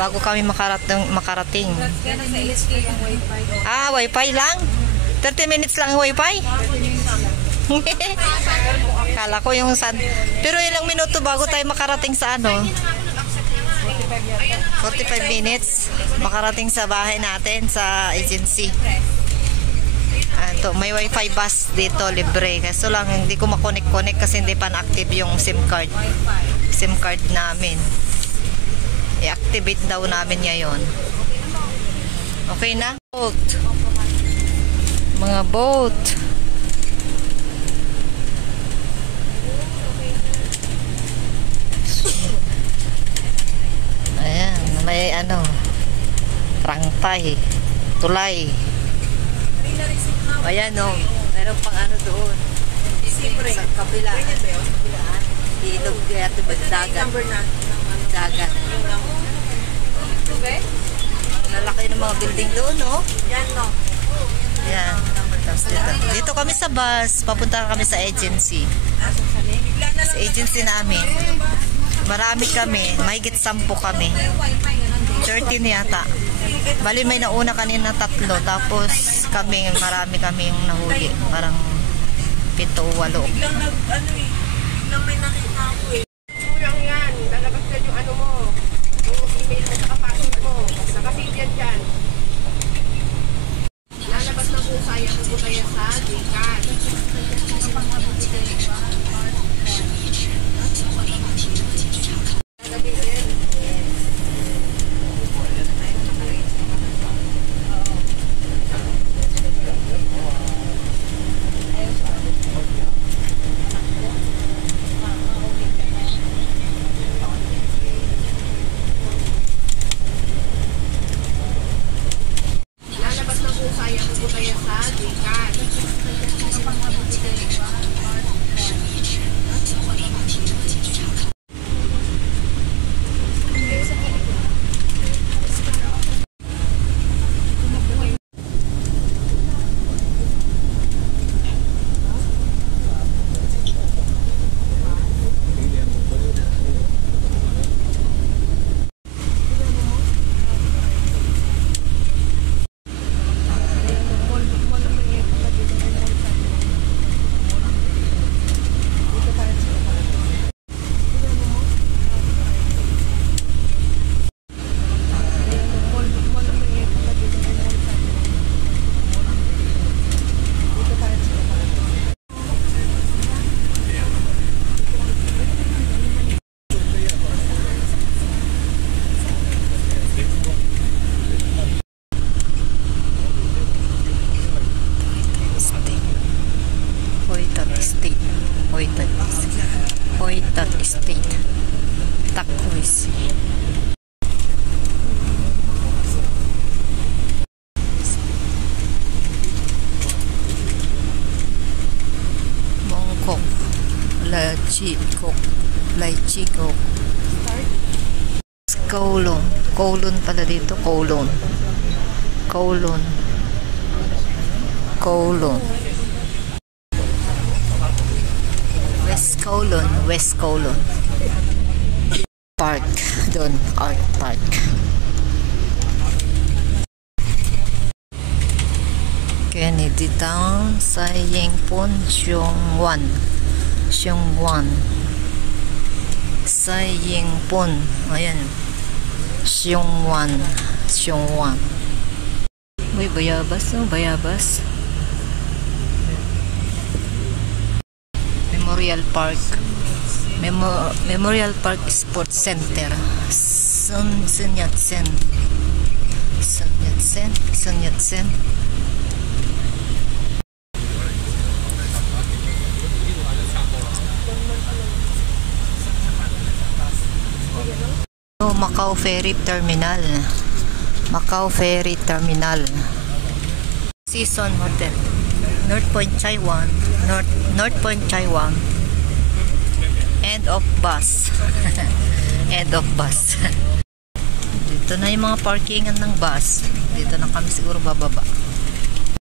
bago kami makarating. Ah, wifi lang? 30 minutes lang ang wifi? Kala ko yung pero ilang minuto bago tayo makarating sa ano? 45 minutes makarating sa bahay natin sa agency. May wifi bus dito libre. Kaso lang hindi ko makonek-connect kasi hindi pa na-active yung SIM card namin. I-activate daw namin ngayon. Okay na? Boat. Mga boat. Ayan, may ano, rangtay, tulay. Ayan o, meron pang ano doon. Sa kabila. Ilog kaya ito ba dagat? Dagat. Lalaki ng mga building doon, no? Yan, no? Yan. Tapos dito kami sa bus. Papunta kami sa agency. Sa agency namin. Marami kami. Mahigit 10 kami. 13 yata. Bali may nauna kanina 3. Tapos marami kami yung nahuli. Parang 7 o 8. Biglang may nakita ako eh. Kulang yan. Lalabas yan yung ano mo. Yung email mo sa kapasok mo. Nakasave yan dyan. Lalabas na po sayang po tayo sa Gcash. Hoytat Estate, Takwis. Mongkok, Laichikok, Kowloon pala dito, Kowloon. West Kowloon Park doon, Art Park. Kennedy Town, Sayingpon, Xiongwan, Sayingpon, ayan, Xiongwan. Uy, bayabas, no? Bayabas. Memorial Park Sports Center. Sun Yat-sen. Macau Ferry Terminal. Season Hotel. North Point Chaiwan. End of bus. Dito na yung mga parkingan ng bus. Dito na kami siguro bababa.